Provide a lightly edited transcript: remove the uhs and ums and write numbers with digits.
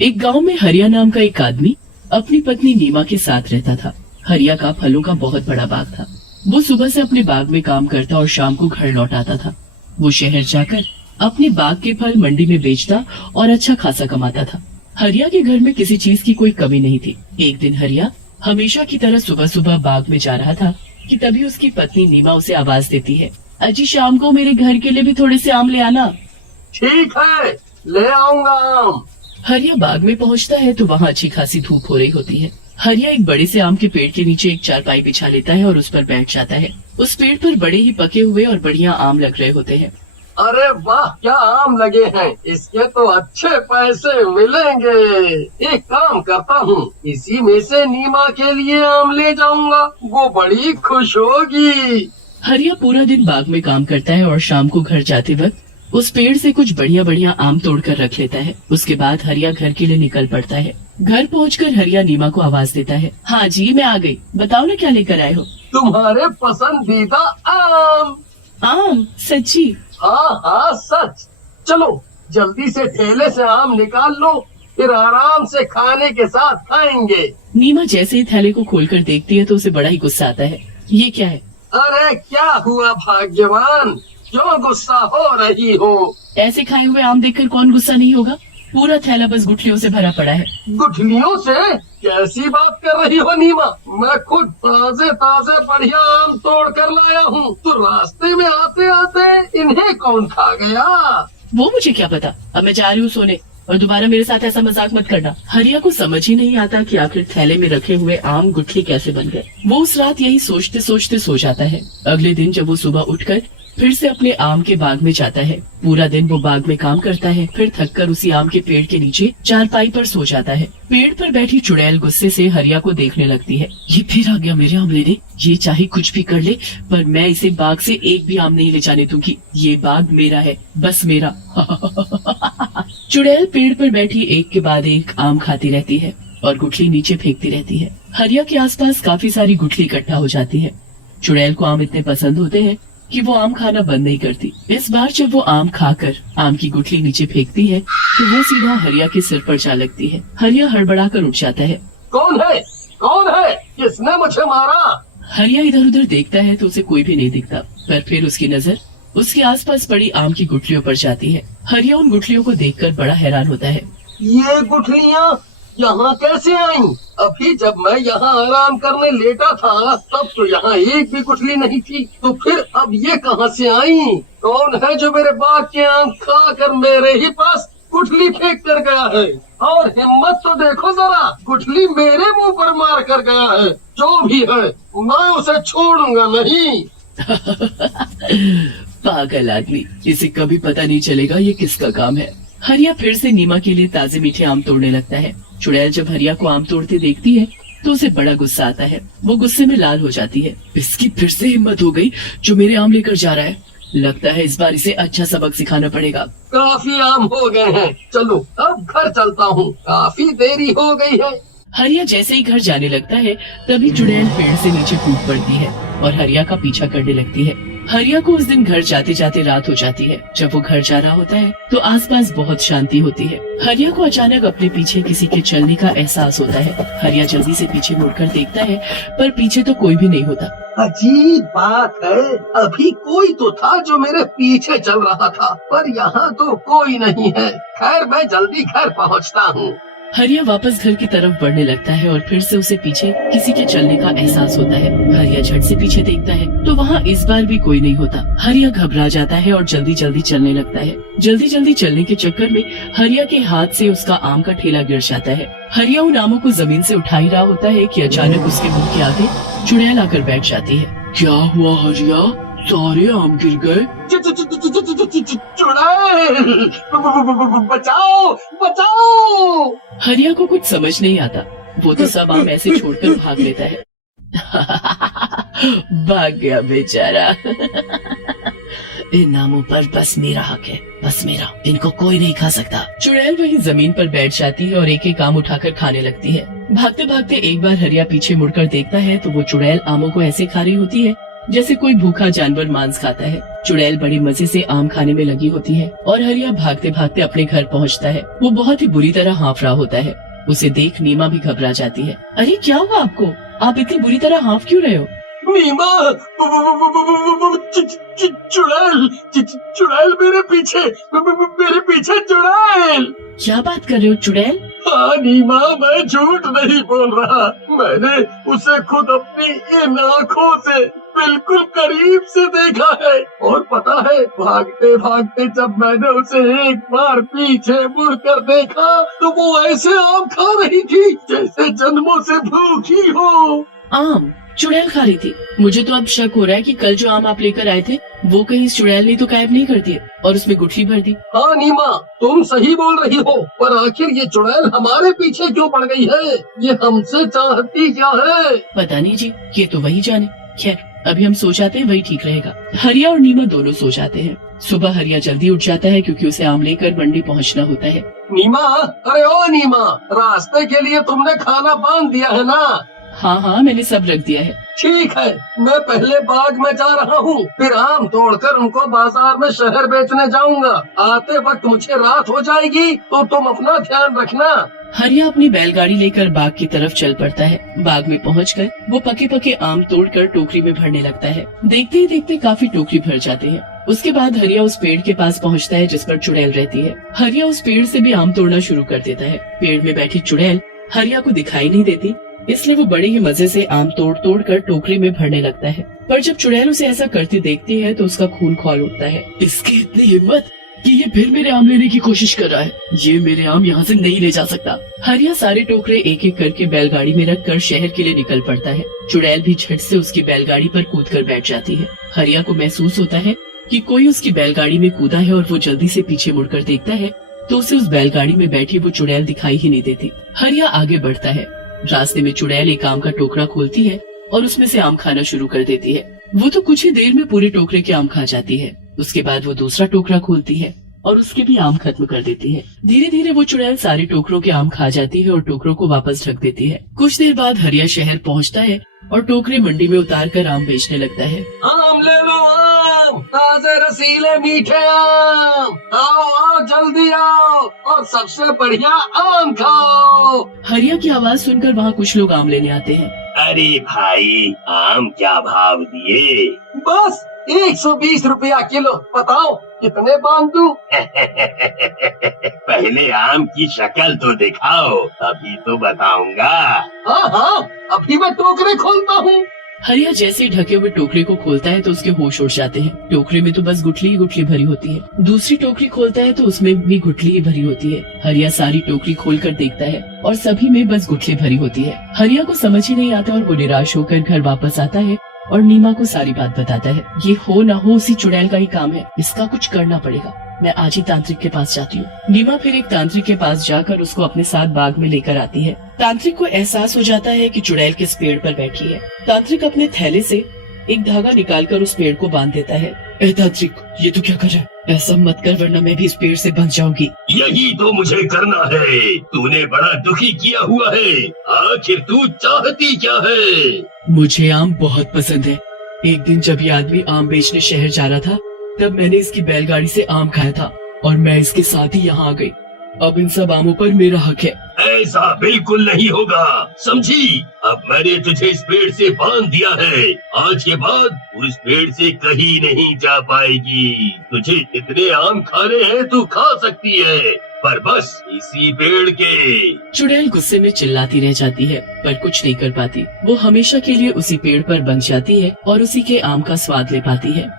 एक गांव में हरिया नाम का एक आदमी अपनी पत्नी नीमा के साथ रहता था। हरिया का फलों का बहुत बड़ा बाग था। वो सुबह से अपने बाग में काम करता और शाम को घर लौट आता था। वो शहर जाकर अपने बाग के फल मंडी में बेचता और अच्छा खासा कमाता था। हरिया के घर में किसी चीज की कोई कमी नहीं थी। एक दिन हरिया हमेशा की तरह सुबह सुबह बाग में जा रहा था कि तभी उसकी पत्नी नीमा उसे आवाज देती है, अजी शाम को मेरे घर के लिए भी थोड़े से आम ले आना। ठीक है, ले आऊंगा आम। हरिया बाग में पहुंचता है तो वहाँ अच्छी खासी धूप हो रही होती है। हरिया एक बड़े से आम के पेड़ के नीचे एक चारपाई बिछा लेता है और उस पर बैठ जाता है। उस पेड़ पर बड़े ही पके हुए और बढ़िया आम लग रहे होते हैं। अरे वाह, क्या आम लगे हैं, इसके तो अच्छे पैसे मिलेंगे। एक काम करता हूँ, इसी में से नीमा के लिए आम ले जाऊंगा, वो बड़ी खुश होगी। हरिया पूरा दिन बाग में काम करता है और शाम को घर जाते वक्त उस पेड़ से कुछ बढ़िया बढ़िया आम तोड़कर रख लेता है। उसके बाद हरिया घर के लिए निकल पड़ता है। घर पहुंचकर हरिया नीमा को आवाज देता है, हाँ जी मैं आ गई, बताओ ना क्या लेकर आए हो। तुम्हारे पसंदीदा आम। आम? सच्ची? हाँ हाँ सच। चलो जल्दी से ठेले से आम निकाल लो, फिर आराम से खाने के साथ खाएंगे। नीमा जैसे ही थैले को खोलकर देखती है तो उसे बड़ा ही गुस्सा आता है। ये क्या है? अरे क्या हुआ भाग्यवान, क्यों गुस्सा हो रही हो? ऐसे खाए हुए आम देखकर कौन गुस्सा नहीं होगा। पूरा थैला बस गुठलियों से भरा पड़ा है। गुठलियों से? कैसी बात कर रही हो नीमा, मैं खुद ताजे ताजे बढ़िया आम तोड़ कर लाया हूँ। तो रास्ते में आते आते इन्हें कौन खा गया? वो मुझे क्या पता। अब मैं जा रही हूँ सोने और दोबारा मेरे साथ ऐसा मजाक मत करना। हरिया को समझ ही नहीं आता कि आखिर थैले में रखे हुए आम गुठली कैसे बन गए। वो उस रात यही सोचते सोचते सो जाता है। अगले दिन जब वो सुबह उठकर फिर से अपने आम के बाग में जाता है, पूरा दिन वो बाग में काम करता है, फिर थककर उसी आम के पेड़ के नीचे चारपाई पर सो जाता है। पेड़ पर बैठी चुड़ैल गुस्से से हरिया को देखने लगती है। ये फिर आ गया मेरे आम लेने, ये चाहे कुछ भी कर ले पर मैं इसे बाग से एक भी आम नहीं ले जाने दूंगी। ये बाग मेरा है, बस मेरा। चुड़ैल पेड़ पर बैठी एक के बाद एक आम खाती रहती है और गुठली नीचे फेंकती रहती है। हरिया के आसपास काफी सारी गुठली इकट्ठा हो जाती है। चुड़ैल को आम इतने पसंद होते हैं कि वो आम खाना बंद नहीं करती। इस बार जब वो आम खाकर आम की गुठली नीचे फेंकती है तो वो सीधा हरिया के सिर पर जा लगती है। हरिया हड़बड़ाकर उठ जाता है। कौन है, कौन है, किसने मुझे मारा? हरिया इधर उधर देखता है तो उसे कोई भी नहीं दिखता, पर फिर उसकी नजर उसके आसपास पड़ी आम की गुठलियों पर जाती है। हरिया उन गुठलियों को देखकर बड़ा हैरान होता है। ये गुठलियाँ यहाँ कैसे आईं? अभी जब मैं यहाँ आराम करने लेटा था तब तो यहाँ एक भी गुठली नहीं थी, तो फिर अब ये कहाँ से आईं? कौन है जो मेरे बाग के आम खा कर मेरे ही पास गुठली फेंक कर गया है? और हिम्मत तो देखो जरा, गुठली मेरे मुंह पर मार कर गया है। जो भी है मैं उसे छोड़ूंगा नहीं। पागल आदमी, इसे कभी पता नहीं चलेगा ये किसका काम है। हरिया फिर से नीमा के लिए ताजे मीठे आम तोड़ने लगता है। चुड़ैल जब हरिया को आम तोड़ते देखती है तो उसे बड़ा गुस्सा आता है। वो गुस्से में लाल हो जाती है। इसकी फिर से हिम्मत हो गई जो मेरे आम लेकर जा रहा है। लगता है इस बार इसे अच्छा सबक सिखाना पड़ेगा। काफी आम हो गए हैं, चलो अब घर चलता हूँ, काफी देरी हो गई है। हरिया जैसे ही घर जाने लगता है तभी चुड़ैल पेड़ से नीचे कूद पड़ती है और हरिया का पीछा करने लगती है। हरिया को उस दिन घर जाते जाते रात हो जाती है। जब वो घर जा रहा होता है तो आसपास बहुत शांति होती है। हरिया को अचानक अपने पीछे किसी के चलने का एहसास होता है। हरिया जल्दी से पीछे मुड़कर देखता है पर पीछे तो कोई भी नहीं होता। अजीब बात है, अभी कोई तो था जो मेरे पीछे चल रहा था, पर यहाँ तो कोई नहीं है। खैर मैं जल्दी घर पहुँचता हूँ। हरिया वापस घर की तरफ बढ़ने लगता है और फिर से उसे पीछे किसी के चलने का एहसास होता है। हरिया झट से पीछे देखता है तो वहाँ इस बार भी कोई नहीं होता। हरिया घबरा जाता है और जल्दी जल्दी चलने लगता है। जल्दी जल्दी चलने के चक्कर में हरिया के हाथ से उसका आम का ठेला गिर जाता है। हरिया उन आमों को जमीन से उठा ही रहा होता है कि अचानक उसके मुंह के आगे चुड़ैल आकर बैठ जाती है। क्या हुआ हरिया, सारे आम गिर गए? चुड़ैल, बचाओ बचाओ। हरिया को कुछ समझ नहीं आता। वो तो सब आम ऐसे छोड़कर भाग लेता है। भाग गया बेचारा। इन आमों पर बस मेरा हक है, बस मेरा, इनको कोई नहीं खा सकता। चुड़ैल वहीं जमीन पर बैठ जाती है और एक एक आम उठाकर खाने लगती है। भागते भागते एक बार हरिया पीछे मुड़कर देखता है तो वो चुड़ैल आमों को ऐसे खा रही होती है जैसे कोई भूखा जानवर मांस खाता है। चुड़ैल बड़े मजे से आम खाने में लगी होती है और हरिया भागते भागते अपने घर पहुंचता है। वो बहुत ही बुरी तरह हाँफ रहा होता है। उसे देख नीमा भी घबरा जाती है। अरे क्या हुआ आपको? आप इतनी बुरी तरह हाँफ क्यों रहे हो? नीमा, चुड़ैल, चुड़ैल मेरे पीछे चुड़ैल। क्या बात कर रहे हो चुड़ैल? हाँ नीमा, मैं झूठ नहीं बोल रहा। मैंने उसे खुद अपनी इन आँखों से बिल्कुल करीब से देखा है। और पता है, भागते भागते जब मैंने उसे एक बार पीछे मुड़कर देखा तो वो ऐसे आम खा रही थी जैसे जन्मों से भूखी हो। आम चुड़ैल खा रही थी? मुझे तो अब शक हो रहा है कि कल जो आम आप लेकर आए थे वो कहीं इस चुड़ैल ने तो गायब नहीं कर दिए और उसमें गुठली भर दी। हाँ नीमा, तुम सही बोल रही हो, पर आखिर ये चुड़ैल हमारे पीछे क्यों पड़ गई है? ये हमसे चाहती क्या है? पता नहीं जी, ये तो वही जाने। खैर, अभी हम सो जाते हैं, वही ठीक रहेगा। हरिया और नीमा दोनों सो जाते हैं। सुबह हरिया जल्दी उठ जाता है क्योंकि उसे आम लेकर मंडी पहुंचना होता है। नीमा, अरे ओ नीमा, रास्ते के लिए तुमने खाना बांध दिया है ना? हाँ, मैंने सब रख दिया है। ठीक है, मैं पहले बाग में जा रहा हूँ, फिर आम तोड़कर उनको बाजार में शहर बेचने जाऊंगा। आते वक्त मुझे रात हो जाएगी तो तुम अपना ध्यान रखना। हरिया अपनी बैलगाड़ी लेकर बाग की तरफ चल पड़ता है। बाग में पहुंचकर वो पके पके आम तोड़कर टोकरी में भरने लगता है। देखते ही देखते काफी टोकरी भर जाते हैं। उसके बाद हरिया उस पेड़ के पास पहुंचता है जिस पर चुड़ैल रहती है। हरिया उस पेड़ से भी आम तोड़ना शुरू कर देता है। पेड़ में बैठी चुड़ैल हरिया को दिखाई नहीं देती, इसलिए वो बड़े ही मजे से आम तोड़ कर टोकरी में भरने लगता है। पर जब चुड़ैल उसे ऐसा करती देखती है तो उसका खून खौल उठता है। इसकी इतनी हिम्मत कि ये फिर मेरे आम लेने की कोशिश कर रहा है। ये मेरे आम यहाँ से नहीं ले जा सकता। हरिया सारे टोकरे एक एक करके बैलगाड़ी में रखकर शहर के लिए निकल पड़ता है। चुड़ैल भी झट से उसकी बैलगाड़ी पर कूदकर बैठ जाती है। हरिया को महसूस होता है कि कोई उसकी बैलगाड़ी में कूदा है और वो जल्दी से पीछे मुड़कर देखता है तो उसे उस बैलगाड़ी में बैठी वो चुड़ैल दिखाई ही नहीं देती। हरिया आगे बढ़ता है। रास्ते में चुड़ैल एक आम का टोकरा खोलती है और उसमें से आम खाना शुरू कर देती है। वो तो कुछ ही देर में पूरे टोकरे के आम खा जाती है। उसके बाद वो दूसरा टोकरा खोलती है और उसके भी आम खत्म कर देती है। धीरे धीरे वो चुड़ैल सारे टोकरों के आम खा जाती है और टोकरों को वापस ढक देती है। कुछ देर बाद हरिया शहर पहुंचता है और टोकरे मंडी में उतार कर आम बेचने लगता है। आम ले लो, आम ताजे रसीले मीठे आम, आओ जल्दी आओ और सबसे बढ़िया आम खाओ। हरिया की आवाज सुनकर वहाँ कुछ लोग आम लेने आते हैं। अरे भाई, आम क्या भाव दिए? बस 120 रुपया किलो। बताओ कितने बांध दूं? पहले आम की शक्ल तो दिखाओ, अभी तो बताऊंगा। हाँ, अभी मैं टोकरे खोलता हूँ। हरिया जैसे ही ढके हुए टोकरे को खोलता है तो उसके होश उड़ जाते हैं। टोकरे में तो बस गुठली ही गुठली भरी होती है। दूसरी टोकरी खोलता है तो उसमें भी गुठली ही भरी होती है। हरिया सारी टोकरी खोलकर देखता है और सभी में बस गुठली भरी होती है। हरिया को समझ ही नहीं आता और वो निराश होकर घर वापस आता है और नीमा को सारी बात बताता है। ये हो ना हो उसी चुड़ैल का ही काम है, इसका कुछ करना पड़ेगा। मैं आज ही तांत्रिक के पास जाती हूँ। नीमा फिर एक तांत्रिक के पास जाकर उसको अपने साथ बाग में लेकर आती है। तांत्रिक को एहसास हो जाता है कि चुड़ैल किस पेड़ पर बैठी है। तांत्रिक अपने थैले से एक धागा निकालकर उस पेड़ को बांध देता है। ए तांत्रिक, ये तो क्या कर रहा है? ऐसा मत कर वरना मैं भी इस पेड़ से बंध जाऊंगी। यही तो मुझे करना है। तूने बड़ा दुखी किया हुआ है। आखिर तू चाहती क्या है? मुझे आम बहुत पसंद है। एक दिन जब ये आदमी आम बेचने शहर जा रहा था तब मैंने इसकी बैलगाड़ी से आम खाया था और मैं इसके साथ ही यहाँ आ गई। अब इन सब आमों पर मेरा हक है। ऐसा बिल्कुल नहीं होगा, समझी? अब मैंने तुझे इस पेड़ से बांध दिया है। आज के बाद तू इस पेड़ से कहीं नहीं जा पाएगी। तुझे जितने आम खाने हैं तू खा सकती है, पर बस इसी पेड़ के। चुड़ैल गुस्से में चिल्लाती रह जाती है पर कुछ नहीं कर पाती। वो हमेशा के लिए उसी पेड़ पर बंध जाती है और उसी के आम का स्वाद ले पाती है।